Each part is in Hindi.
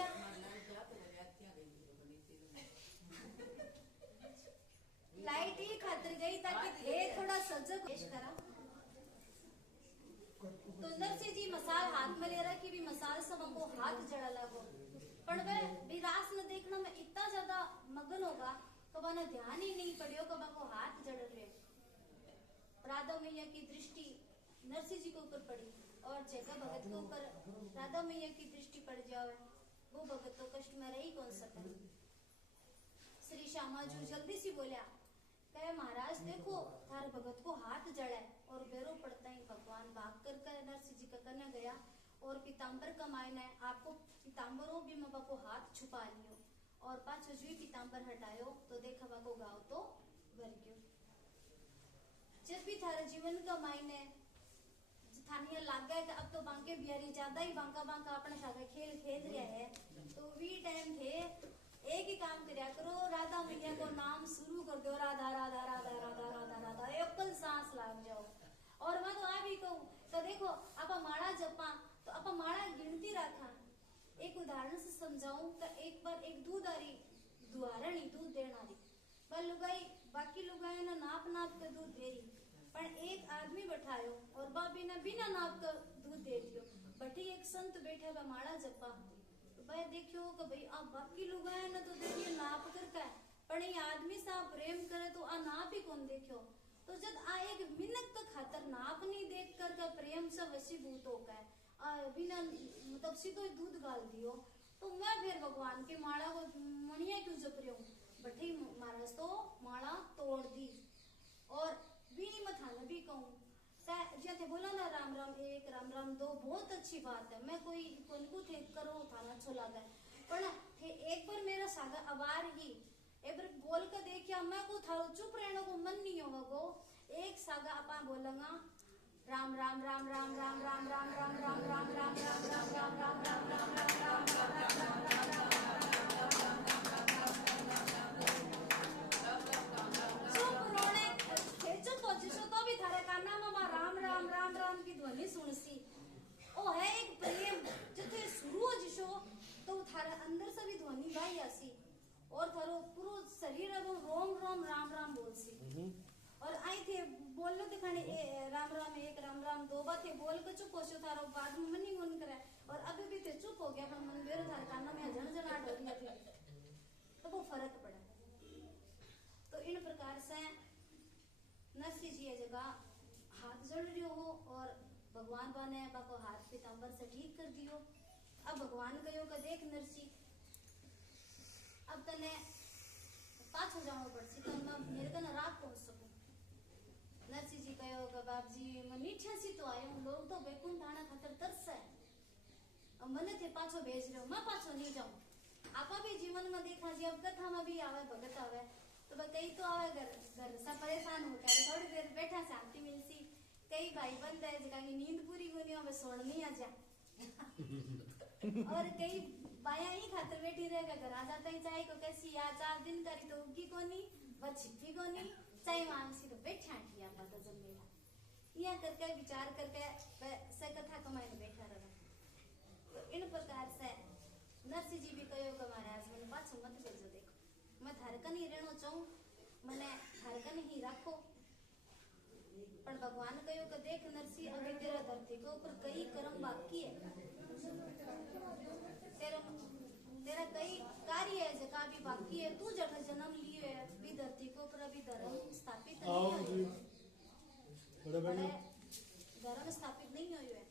क्या लाइट ही खातर गई ताकि थे थोड़ा सजग पेश करा। तो नरसिंह जी मसाल हाथ में ले रखी भी मसाल सब हमको हाथ जड़ा लगो, पर वह विरास न देखना में इतना ज्यादा मगन होगा कब ने ध्यान ही नहीं पड़ियो कब को हाथ जड़ रहे। राधा मैया की दृष्टि नरसिंह जी के ऊपर पड़ी और जगह भगत के ऊपर राधा मैया की दृष्टि पड़ जावे, वो भगत तो कष्ट में रही कौन सके। श्री श्यामा जी जल्दी सी बोलिया, कहे महाराज देखो थारे भगत को हाथ जड़ा और बेरो पड़ता ही भगवान भाग कर नरसिंह जी का करने गया और पीताम्बर का मायना है आपको पीताम्बरों भी मैं को हाथ छुपा लियो और पाछो जी पीताम्बर हटायो तो देखा बाको गाँव तो भर गयो। जब भी थारे जीवन का मायने थानिया लाग गया कि अब तो बांके बिहारी ज्यादा ही बांका बांका अपने साथ खेल खेल रहा है, तो वी टाइम थे एक ही काम करया करो, राधा मैया को नाम शुरू कर दो, राधा राधा राधा राधा राधा राधा एकल सांस लाग जाओ। और मैं तो आ भी कहूँ तो देखो आप माला जपा तो आप माला गिनती रखा। एक उदाहरण से समझाऊं तो एक बार एक दूध आ रही दुआरणी दूध देना रही वह लुगाई बाकी लुगाई ना नाप नाप के दूध दे रही, पर एक आदमी बैठायो और बाबी ने बिना नाप का दूध दे दियो। बटी एक संत बैठे वह माला जपा तो भाई देखियो कि भाई आप बाकी लुगाई ना तो दे दियो नाप करके, पर ये आदमी सा प्रेम करे तो आ नाप ही कौन देखियो। तो जब आ एक मिनट का खातर नाप नहीं देख कर प्रेम से वशीभूत होकर बिना मतलब सीधो दूध गाल दियो, तो मैं फिर भगवान के माला को मणिया क्यों जप रही हूँ। बठी महाराज तो माला तोड़ दी और बीनी मथाना भी कहूँ जैसे बोला ना राम राम एक राम राम दो बहुत अच्छी बात है, मैं कोई को थे करो थाना अच्छा लगा, पर थे एक बार मेरा सागा अवार ही एक बार बोल कर देखिया मैं को थारो चुप रहने को मन नहीं होगा गो, एक सागा अपा बोलेगा राम राम राम राम राम राम राम राम राम राम राम राम राम राम राम राम राम राम राम तो भी थारे काना में राम राम राम राम की ध्वनि सुनसी ओ है एक प्रेम जिथे शुरू हो जिसो तो थारे अंदर से भी ध्वनि गाई आसी और थारो पूरा शरीर रोम रोम राम राम बोलसी। और आई थे बोलो दिखाने राम राम एक राम राम दो बात थे बोल के चुप हो सो थारो बाद में मन नहीं मन करे और अभी भी थे चुप हो गया पर मन मेरे थारे काना में झनझनाहट हो रही थी तो वो फर्क पड़ा। तो इन प्रकार से नरसिंह जी जगह हाथ जड़ रही हो और भगवान बने बाको हाथ पीताम्बर से ठीक कर दियो। अब भगवान कहो का देख नरसिंह अब तने पाछो जाओ पड़सी तो मैं मेरे कने रात पहुंच सकूं। नरसिंह जी कहो का बाप जी मैं नीचे सी तो आयो हूं, लोग तो बैकुंठ आना खातर तरस है, अब मने थे पाछो भेज रहे हो, मैं पाछो नहीं जाऊं। आपा भी जीवन में देखा जी अब कथा में भी आवे भगत आवे तो वह कई तो आवे घर सब परेशान होकर थोड़ी देर बैठा शांति मिलसी, कई भाई बंद है जिका की नींद पूरी होनी हो सोन नहीं आ जा और कई बाया ही खातर बैठी रहेगा घर आ जाता ही चाहे को कैसी या 4 दिन करी तो उगी कोनी वह छिपी कोनी चाहे मांगसी तो बैठा किया पता जमेला यह करके विचार करके से कथा कमाई बैठा रहा। तो इन प्रकार से नरसिंह जी भी कहो कि महाराज मैंने पाछो मत भेजो, देखो मैं धड़कन ही रहना चाहूं मैंने धड़कन ही रखो, पर भगवान कहो कि देख नरसिंह अभी तेरा धरती के ऊपर कई कर्म बाकी है, तेरा कई कार्य है जगह भी बाकी है, तू जब जन्म लिए है भी धरती के ऊपर अभी धर्म स्थापित नहीं है, धर्म स्थापित नहीं हुई है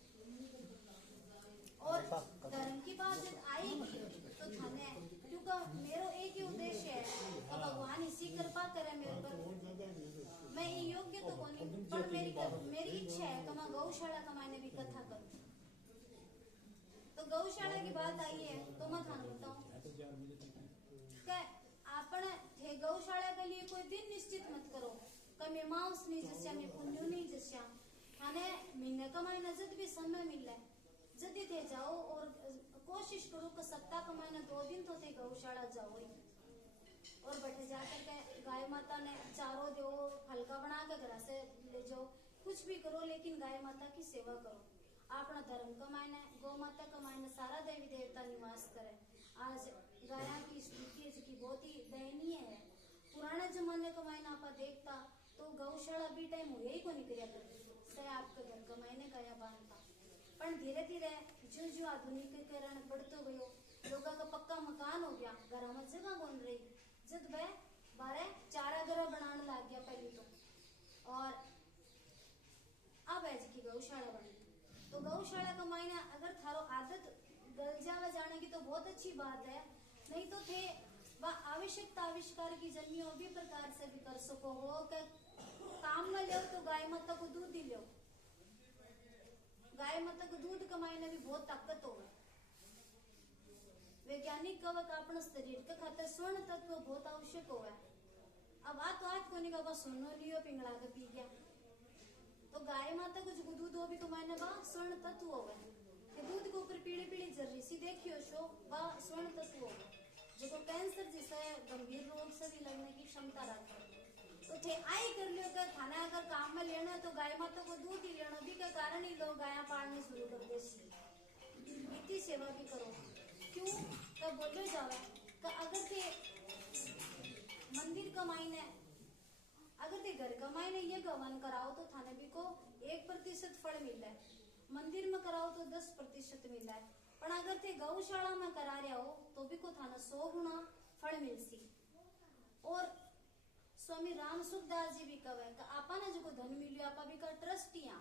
और धर्म की बात जब आएगी तो थाने क्योंकि मेरा एक ही उद्देश्य है कि भगवान इसी कृपा करे मेरे पर, मैं ये योग्य तो कौन पर मेरी इच्छा है कि मैं गौशाला का मैंने भी कथा करूं। तो गौशाला की बात आई है तो मैं थाने बताऊं आपण थे गौशाला के लिए कोई दिन निश्चित मत करो कि मैं मांस नहीं जस्या मैं पुण्य नहीं जस्या, थाने महीने का महीना जब भी समय मिल रहा है जल्दी थे जाओ और कोशिश करो कि सप्ताह का महीना 2 दिन तो थे गौशाला जाओ ही और बैठे जाकर के गाय माता ने चारों दो हल्का बना के घर से ले जाओ, कुछ भी करो लेकिन गाय माता की सेवा करो। अपना धर्म कमायना गौ माता कमायना सारा देवी देवता निवास करे, आज गाया की स्थिति है जो कि बहुत ही दयनीय है। पुराने जमाने का मायना आप देखता तो गौशाला भी टाइम हुए ही को नहीं करिया करती से आपके घर का मायने का या बांधता। पर धीरे धीरे जो जो आधुनिकीकरण बढ़ते गयो, लोगों का पक्का मकान हो गया, घर में जगह बन रही, जब वह बारे चारा घर बनाने लग गया पहले और अब ऐसी की गौशाला बनी। तो गौशाला का मायना अगर थारो आदत गल जावे जाने की तो बहुत अच्छी बात है, नहीं तो थे वह आवश्यकता आविष्कार की जन्मी और भी प्रकार से भी कर सको हो कि काम में ले तो गाय माता को दूध ही लो। गाय माता को दूध कमाने में भी बहुत ताकत होगा। वैज्ञानिक कवक अपने शरीर के खातिर स्वर्ण तत्व बहुत आवश्यक होगा। अब आ तो आज कोनी का सुनो लियो पिंगला के पी गया तो गाय माता को जो दूध हो भी कमाने बा स्वर्ण तत्व होगा। दूध के ऊपर पीली पीली जर्री सी देखियो शो वह स्वर्ण तत्व होगा जो कैंसर जैसे गंभीर रोग से भी लड़ने की क्षमता रखता है। तो थे आई कर लियो कि खाना अगर काम में लेना है तो गाय माता को दूध ही लेना भी के कारण ही लोग गाया पालने शुरू कर दे। इतनी सेवा भी करो क्यों क्या बोलो जावे कि अगर थे मंदिर कमाईने अगर ते घर कमाईने ये गवन कराओ तो थाने भी को 1% फल मिलता है, मंदिर में कराओ तो 10% मिलता है, पर अगर ते गौशाला में करा रहे हो तो भी को थाना 100 गुना फल मिलसी। और स्वामी राम सुखदास जी भी कहे कि आपा ने जो धन मिलियो आपा भी का ट्रस्टिया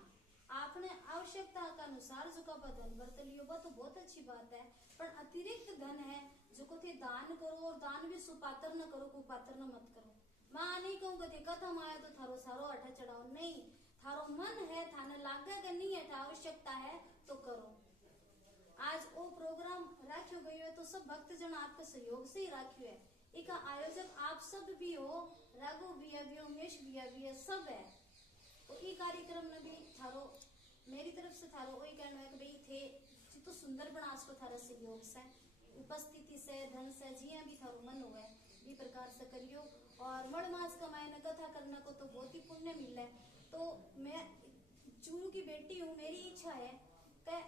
आपने आवश्यकता के अनुसार जो का धन बरत लियो बा तो बहुत अच्छी बात है, पर अतिरिक्त धन है जो को थे दान करो और दान भी सुपात्र न करो कुपात्र न मत करो। मां नहीं कहूँ कि कथा माया तो थारो सारो अठा चढ़ाओ नहीं, थारो मन है थाने लागे कि नहीं है आवश्यकता है तो करो। आज वो प्रोग्राम राख्यो गयो है तो सब भक्तजन आपके सहयोग से ही राख्यो है। इका आयोजक आप सब भी हो, राघव भैया भी, उमेश भैया भी है, सब है। तो ई कार्यक्रम में भी थारो मेरी तरफ से थारो वही कहना है कि भाई थे तो सुंदर बनास को थारा सहयोग से उपस्थिति से धन से जिया भी थारो मन हुआ है भी प्रकार से करियो। और मड़ मास कमाए कथा करने को तो बहुत ही पुण्य मिला है। तो मैं चूरू की बेटी हूँ, मेरी इच्छा है कि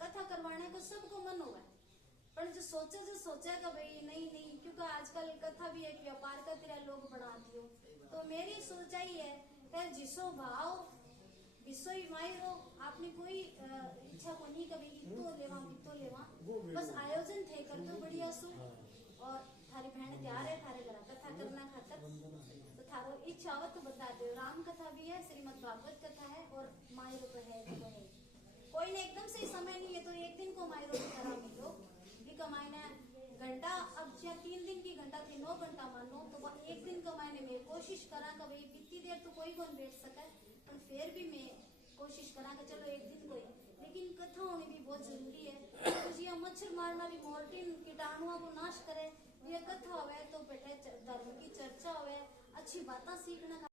कथा करवाने को सबको मन हुआ है, पर जो सोचा का भाई नहीं नहीं क्योंकि आजकल कथा भी एक व्यापार का तरह लोग बनाती हो। तो मेरी सोचाई है कि जिसो भाव विषय मायरो आपने कोई इच्छा को नहीं कभी इतो लेवा बस आयोजन थे कर दो बढ़िया सु। और थारी बहन तैयार है थारे घर कथा करना खातर तो थारो इच्छा हो तो बता दो। राम कथा भी है, श्रीमद् भागवत कथा है और मायरो तो है कोई ने एकदम से समय नहीं है तो एक दिन को मायरो की तरह मिलो भी कमाना घंटा। अब चाहे 3 दिन की घंटा थी 9 घंटा मानो तो एक दिन कमाने में कोशिश करा कि भाई इतनी देर तो कोई कौन बैठ सके, पर फिर भी मैं कोशिश करा कि चलो एक दिन कोई, लेकिन कथा होनी भी बहुत जरूरी है। तो ये मच्छर मारना भी मोर्टिन कीटाणुओं को नाश करे, ये कथा होवे तो बेटे धर्म की चर्चा होवे, अच्छी बातें सीखना